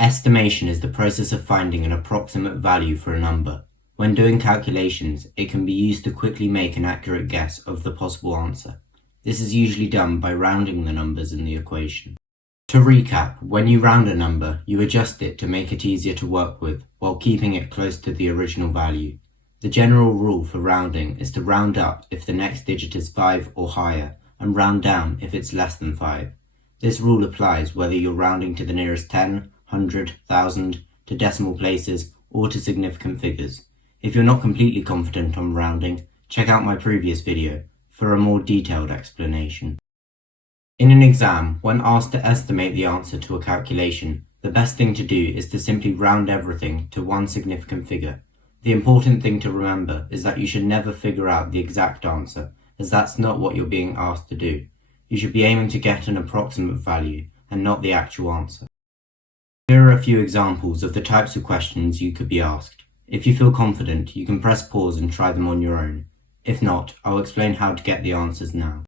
Estimation is the process of finding an approximate value for a number. When doing calculations, it can be used to quickly make an accurate guess of the possible answer. This is usually done by rounding the numbers in the equation. To recap, when you round a number, you adjust it to make it easier to work with, while keeping it close to the original value. The general rule for rounding is to round up if the next digit is 5 or higher, and round down if it's less than 5. This rule applies whether you're rounding to the nearest 10, 100, 1000, to decimal places, or to significant figures. If you're not completely confident on rounding, check out my previous video for a more detailed explanation. In an exam, when asked to estimate the answer to a calculation, the best thing to do is to simply round everything to one significant figure. The important thing to remember is that you should never figure out the exact answer, as that's not what you're being asked to do. You should be aiming to get an approximate value, and not the actual answer. Here are a few examples of the types of questions you could be asked. If you feel confident, you can press pause and try them on your own. If not, I'll explain how to get the answers now.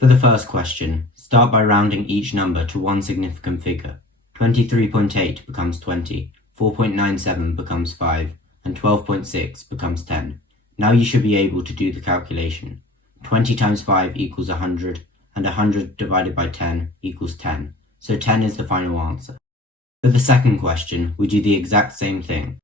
For the first question, start by rounding each number to one significant figure. 23.8 becomes 20, 4.97 becomes 5, and 12.6 becomes 10. Now you should be able to do the calculation. 20 times 5 equals 100, and 100 divided by 10 equals 10, so 10 is the final answer. For the second question, we do the exact same thing.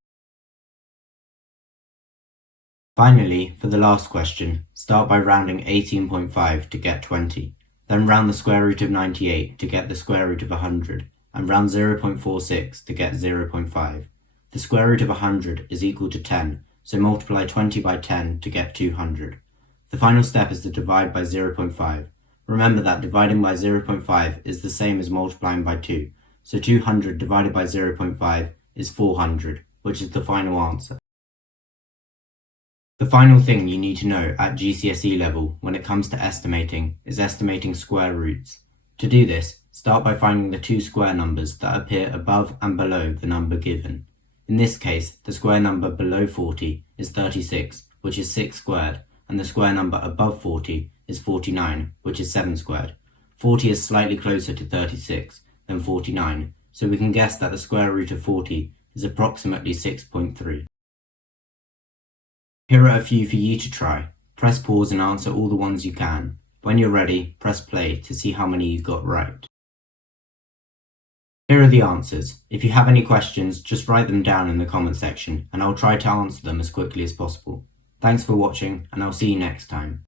Finally, for the last question, start by rounding 18.5 to get 20, then round the square root of 98 to get the square root of 100, and round 0.46 to get 0.5. The square root of 100 is equal to 10, so multiply 20 by 10 to get 200. The final step is to divide by 0.5. Remember that dividing by 0.5 is the same as multiplying by 2, so 200 divided by 0.5 is 400, which is the final answer. The final thing you need to know at GCSE level when it comes to estimating is estimating square roots. To do this, start by finding the two square numbers that appear above and below the number given. In this case, the square number below 40 is 36, which is 6 squared, and the square number above 40 is 49, which is 7 squared. 40 is slightly closer to 36 than 49, so we can guess that the square root of 40 is approximately 6.3. Here are a few for you to try. Press pause and answer all the ones you can. When you're ready, press play to see how many you got right. Here are the answers. If you have any questions, just write them down in the comment section and I'll try to answer them as quickly as possible. Thanks for watching and I'll see you next time.